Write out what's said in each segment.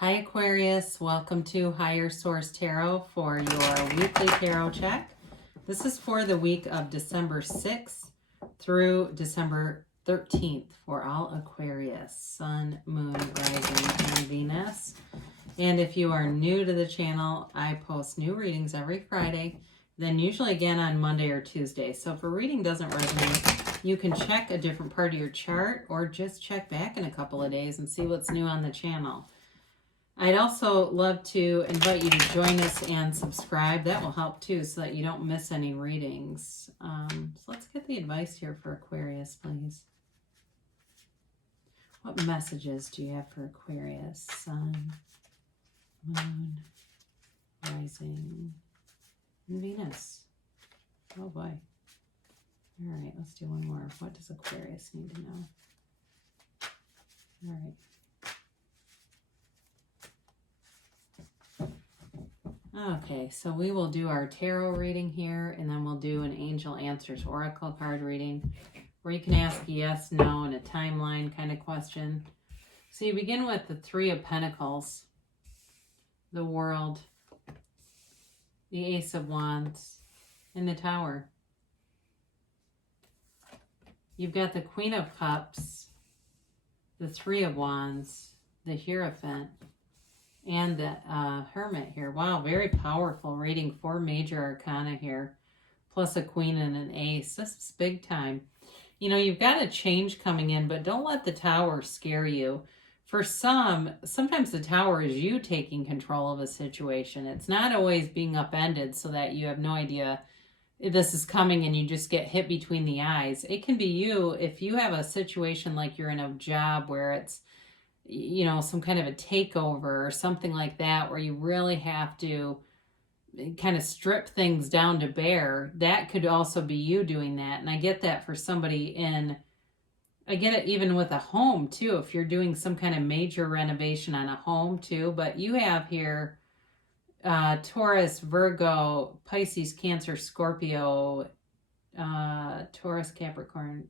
Hi Aquarius, welcome to Higher Source Tarot for your weekly tarot check. This is for the week of December 6th through December 13th for all Aquarius, Sun, Moon, Rising, and Venus. And if you are new to the channel, I post new readings every Friday, then usually again on Monday or Tuesday. So if a reading doesn't resonate, you can check a different part of your chart or just check back in a couple of days and see what's new on the channel. I'd also love to invite you to join us and subscribe. That will help too, so that you don't miss any readings. So let's get the advice here for Aquarius, please. What messages do you have for Aquarius? Sun, Moon, Rising, and Venus. Oh boy. All right, let's do one more. What does Aquarius need to know? All right. Okay, so we will do our tarot reading here, and then we'll do an Angel Answers Oracle card reading, where you can ask yes, no, and a timeline kind of question. So you begin with the Three of Pentacles, the World, the Ace of Wands, and the Tower. You've got the Queen of Cups, the Three of Wands, the Hierophant, and the Hermit here. Wow, very powerful reading. 4 major arcana here, plus a queen and an ace. This is big time. You know, you've got a change coming in, but don't let the Tower scare you. For some, sometimes the Tower is you taking control of a situation. It's not always being upended so that you have no idea this is coming and you just get hit between the eyes. It can be you if you have a situation like you're in a job where it's, you know, some kind of a takeover or something like that, where you really have to kind of strip things down to bare. That could also be you doing that. And I get that for somebody I get it even with a home too, if you're doing some kind of major renovation on a home too. But you have here Taurus, Virgo, Pisces, Cancer, Scorpio, Taurus, Capricorn,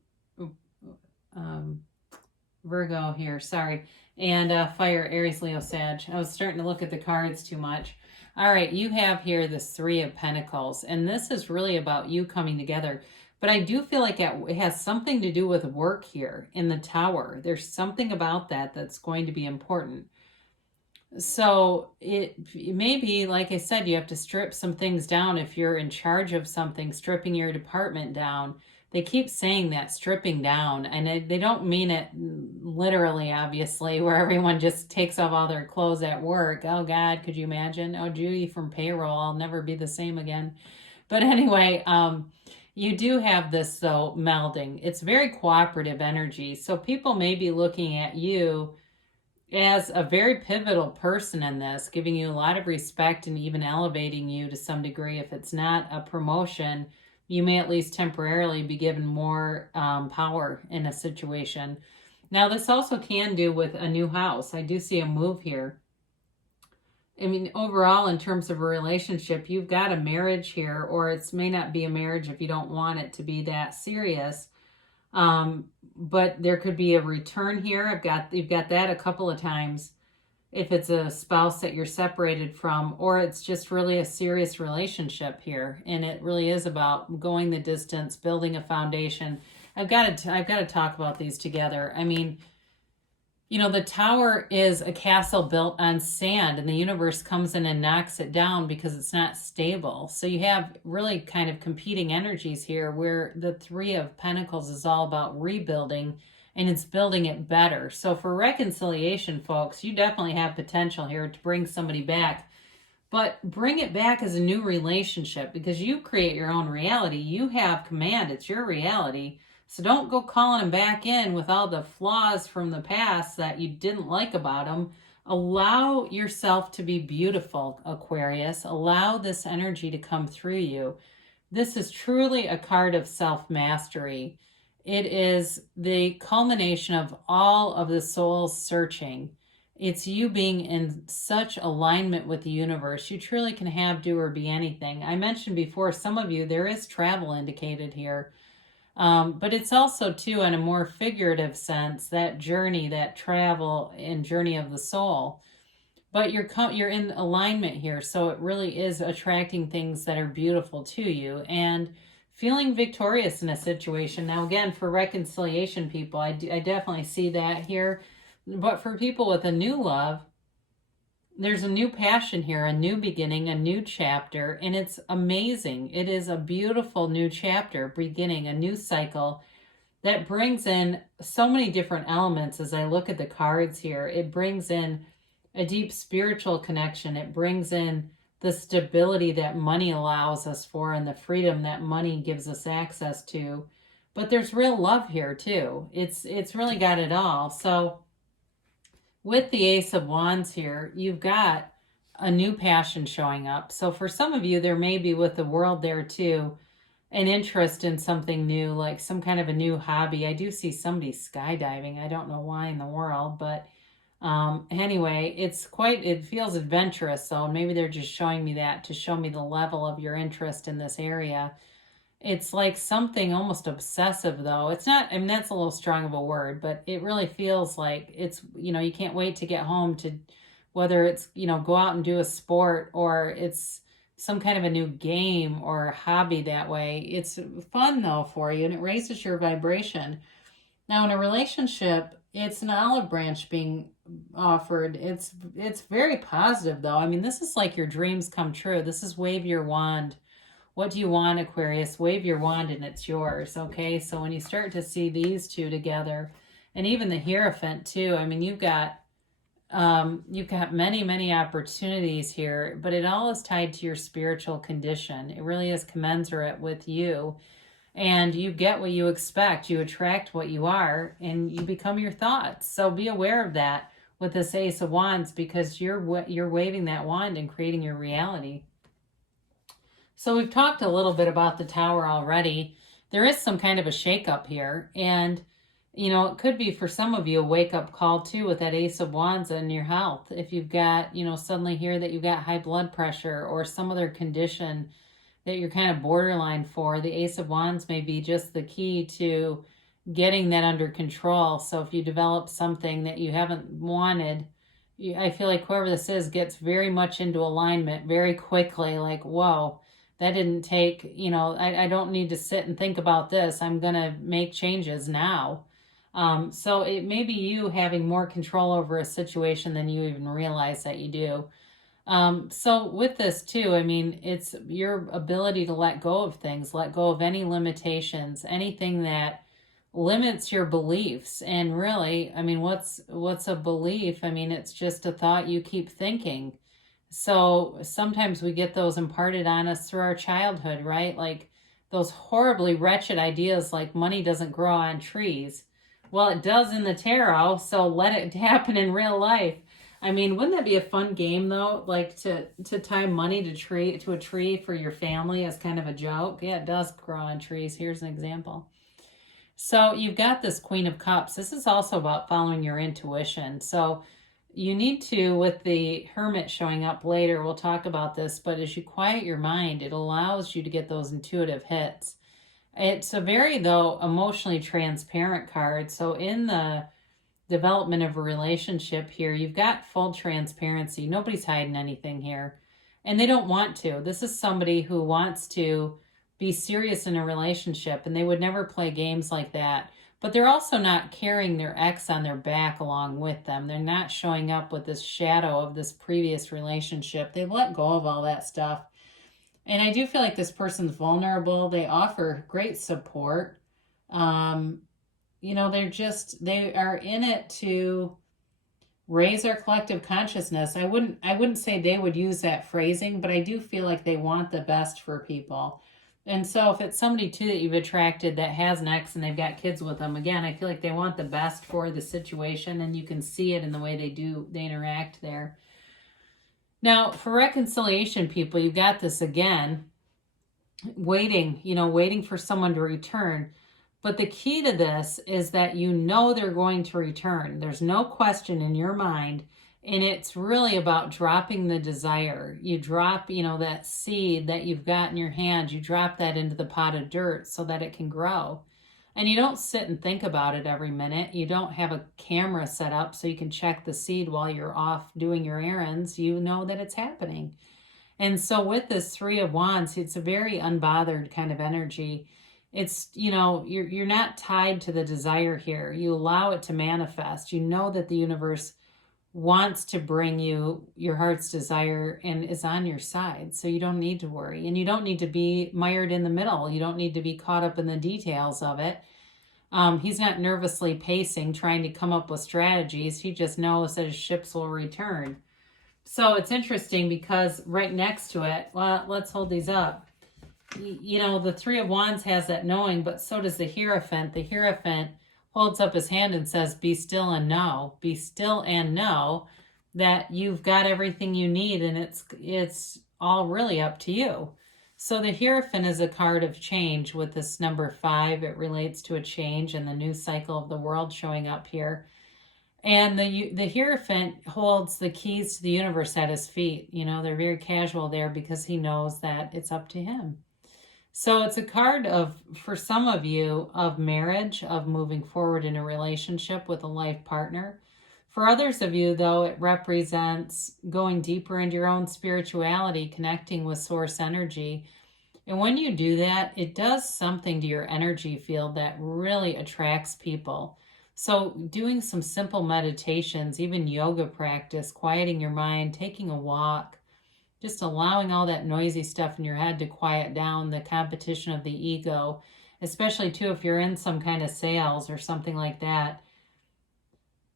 Virgo here, sorry, and Fire, Aries, Leo, Sag. I was starting to look at the cards too much. All right, you have here this Three of Pentacles, and this is really about you coming together. But I do feel like it has something to do with work here in the Tower. There's something about that that's going to be important. So it may be, like I said, you have to strip some things down if you're in charge of something, stripping your department down. They keep saying that, stripping down, and they don't mean it literally, obviously, where everyone just takes off all their clothes at work. Oh, God, could you imagine? Oh, Judy from payroll, I'll never be the same again. But anyway, you do have this, though, melding. It's very cooperative energy, so people may be looking at you as a very pivotal person in this, giving you a lot of respect and even elevating you to some degree. If it's not a promotion, you may at least temporarily be given more power in a situation. Now, this also can do with a new house. I do see a move here. I mean, overall, in terms of a relationship, you've got a marriage here, or it may not be a marriage if you don't want it to be that serious. But there could be a return here. You've got that a couple of times, if it's a spouse that you're separated from, or it's just really a serious relationship here, and it really is about going the distance, building a foundation. I've got to talk about these together. I mean, you know, the Tower is a castle built on sand, and the universe comes in and knocks it down because it's not stable. So you have really kind of competing energies here, where the Three of Pentacles is all about rebuilding, and it's building it better. So for reconciliation, folks, you definitely have potential here to bring somebody back. But bring it back as a new relationship, because you create your own reality. You have command. It's your reality. So don't go calling them back in with all the flaws from the past that you didn't like about them. Allow yourself to be beautiful, Aquarius. Allow this energy to come through you. This is truly a card of self-mastery. It is the culmination of all of the soul's searching. It's you being in such alignment with the universe. You truly can have, do, or be anything. I mentioned before, some of you, there is travel indicated here. But it's also, too, in a more figurative sense, that journey, that travel and journey of the soul. but you're in alignment here. So it really is attracting things that are beautiful to you and feeling victorious in a situation. Now, again, for reconciliation people, I definitely see that here. But for people with a new love, there's a new passion here, a new beginning, a new chapter, and it's amazing. It is a beautiful new chapter, beginning a new cycle that brings in so many different elements. As I look at the cards here, it brings in a deep spiritual connection. It brings in the stability that money allows us for and the freedom that money gives us access to. But there's real love here too. It's really got it all. So with the Ace of Wands here, you've got a new passion showing up. So for some of you, there may be with the World there too, an interest in something new, like some kind of a new hobby. I do see somebody skydiving. I don't know why in the world, but anyway, it feels adventurous though. Maybe they're just showing me that to show me the level of your interest in this area. It's like something almost obsessive though. It's not, I mean, that's a little strong of a word, but it really feels like it's, you can't wait to get home to, whether it's, go out and do a sport or it's some kind of a new game or hobby that way. It's fun though for you and it raises your vibration. Now in a relationship, it's an olive branch being offered. It's very positive though. I mean, this is like your dreams come true. This is wave your wand. What do you want, Aquarius? Wave your wand and it's yours, okay? So when you start to see these two together, and even the Hierophant too, I mean, you've got many, many opportunities here, but it all is tied to your spiritual condition. It really is commensurate with you, and you get what you expect. You attract what you are, and you become your thoughts. So be aware of that with this Ace of Wands, because you're waving that wand and creating your reality. So we've talked a little bit about the Tower already. There is some kind of a shakeup here. And, it could be for some of you a wake-up call too with that Ace of Wands in your health. If you've got, suddenly hear that you've got high blood pressure or some other condition that you're kind of borderline for, the Ace of Wands may be just the key to getting that under control. So if you develop something that you haven't wanted, I feel like whoever this is gets very much into alignment very quickly, like, whoa. That didn't take, I don't need to sit and think about this. I'm going to make changes now. So it may be you having more control over a situation than you even realize that you do. So with this too, I mean, it's your ability to let go of things, let go of any limitations, anything that limits your beliefs. And really, I mean, what's a belief? I mean, it's just a thought you keep thinking. So sometimes we get those imparted on us through our childhood, right? Like those horribly wretched ideas like money doesn't grow on trees. Well, it does in the tarot, so let it happen in real life. I mean, wouldn't that be a fun game though? Like to tie money to a tree for your family as kind of a joke? Yeah, it does grow on trees. Here's an example. So you've got this Queen of Cups. This is also about following your intuition. So you need to, with the Hermit showing up later, we'll talk about this, but as you quiet your mind, it allows you to get those intuitive hits. It's a very, though, emotionally transparent card. So in the development of a relationship here, you've got full transparency. Nobody's hiding anything here. And they don't want to. This is somebody who wants to be serious in a relationship, and they would never play games like that. But they're also not carrying their ex on their back along with them. They're not showing up with this shadow of this previous relationship. They've let go of all that stuff. And I do feel like this person's vulnerable. They offer great support. They are in it to raise our collective consciousness. I wouldn't say they would use that phrasing, but I do feel like they want the best for people. And so if it's somebody too that you've attracted that has an ex and they've got kids with them, again, I feel like they want the best for the situation, and you can see it in the way they interact there. Now, for reconciliation people, you've got this again, waiting for someone to return. But the key to this is that they're going to return. There's no question in your mind. And it's really about dropping the desire. You drop, that seed that you've got in your hand, you drop that into the pot of dirt so that it can grow. And you don't sit and think about it every minute. You don't have a camera set up so you can check the seed while you're off doing your errands. You know that it's happening. And so with this Three of Wands, it's a very unbothered kind of energy. It's, you know, you're not tied to the desire here. You allow it to manifest. You know that the universe wants to bring you your heart's desire and is on your side. So you don't need to worry. And you don't need to be mired in the middle. You don't need to be caught up in the details of it. He's not nervously pacing, trying to come up with strategies. He just knows that his ships will return. So it's interesting because right next to it, well, let's hold these up. You know, the Three of Wands has that knowing, but so does the Hierophant. The Hierophant holds up his hand and says, be still and know. Be still and know that you've got everything you need, and it's all really up to you. So the Hierophant is a card of change with this number 5. It relates to a change and the new cycle of the world showing up here. And the Hierophant holds the keys to the universe at his feet. You know, they're very casual there because he knows that it's up to him. So it's a card of, for some of you, of marriage, of moving forward in a relationship with a life partner. For others of you, though, it represents going deeper into your own spirituality, connecting with source energy. And when you do that, it does something to your energy field that really attracts people. So doing some simple meditations, even yoga practice, quieting your mind, taking a walk, just allowing all that noisy stuff in your head to quiet down, the competition of the ego, especially too if you're in some kind of sales or something like that.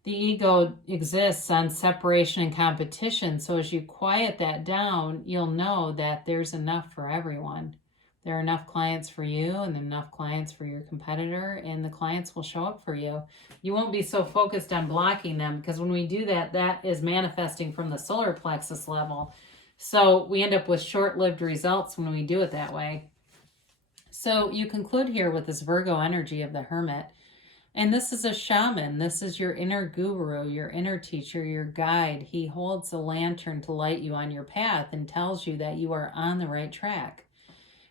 The ego exists on separation and competition. So as you quiet that down, you'll know that there's enough for everyone. There are enough clients for you and enough clients for your competitor, and the clients will show up for you. You won't be so focused on blocking them, because when we do that, that is manifesting from the solar plexus level. So we end up with short-lived results when we do it that way. So you conclude here with this Virgo energy of the Hermit. And this is a shaman. This is your inner guru, your inner teacher, your guide. He holds a lantern to light you on your path and tells you that you are on the right track.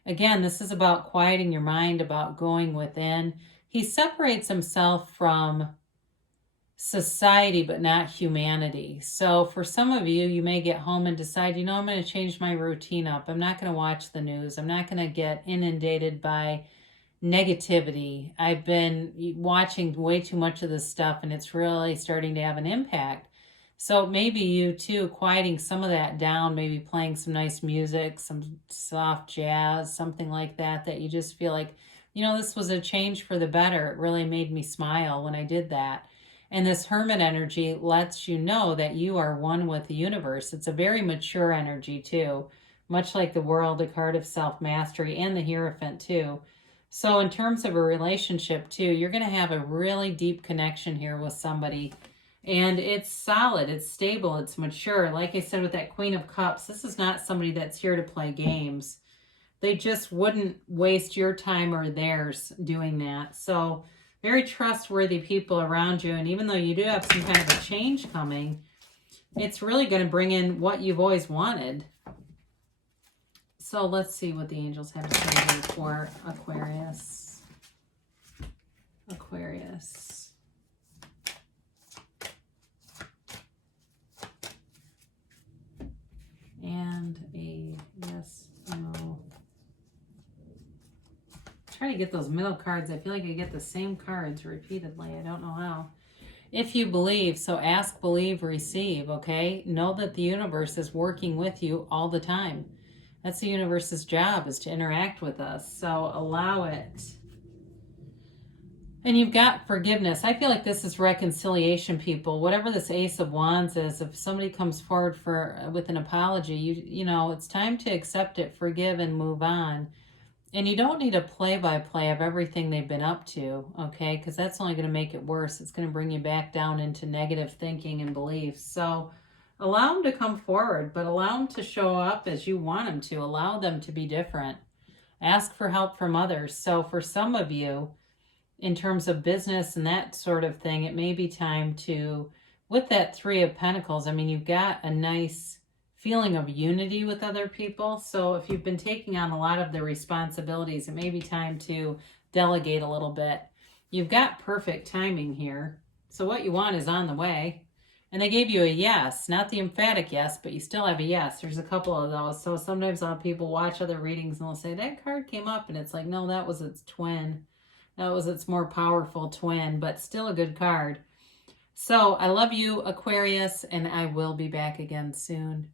Again, this is about quieting your mind, about going within. He separates himself from society, but not humanity. So for some of you, you may get home and decide, you know, I'm going to change my routine up. I'm not going to watch the news. I'm not going to get inundated by negativity. I've been watching way too much of this stuff, and it's really starting to have an impact. So maybe you too, quieting some of that down, maybe playing some nice music, some soft jazz, something like that, that you just feel like, you know, this was a change for the better. It really made me smile when I did that. And this Hermit energy lets you know that you are one with the universe. It's a very mature energy too, much like the World, a card of self-mastery, and the Hierophant too. So in terms of a relationship too, you're going to have a really deep connection here with somebody. And it's solid, it's stable, it's mature. Like I said with that Queen of Cups, this is not somebody that's here to play games. They just wouldn't waste your time or theirs doing that. So very trustworthy people around you. And even though you do have some kind of a change coming, it's really going to bring in what you've always wanted. So let's see what the angels have to say here for Aquarius. Aquarius. And a yes, no. Try to get those middle cards. I feel like I get the same cards repeatedly. I don't know how. If you believe, so ask, believe, receive, okay? Know that the universe is working with you all the time. That's the universe's job, is to interact with us. So allow it. And you've got forgiveness. I feel like this is reconciliation, people. Whatever this Ace of Wands is, if somebody comes forward with an apology, you know, it's time to accept it, forgive, and move on. And you don't need a play-by-play of everything they've been up to, okay? Because that's only going to make it worse. It's going to bring you back down into negative thinking and beliefs. So allow them to come forward, but allow them to show up as you want them to. Allow them to be different. Ask for help from others. So for some of you, in terms of business and that sort of thing, it may be time to, with that Three of Pentacles, I mean, you've got a nice feeling of unity with other people. So if you've been taking on a lot of the responsibilities, it may be time to delegate a little bit. You've got perfect timing here. So what you want is on the way. And they gave you a yes, not the emphatic yes, but you still have a yes. There's a couple of those. So sometimes I'll have people watch other readings and they'll say, that card came up. And it's like, no, that was its twin. That was its more powerful twin, but still a good card. So I love you, Aquarius, and I will be back again soon.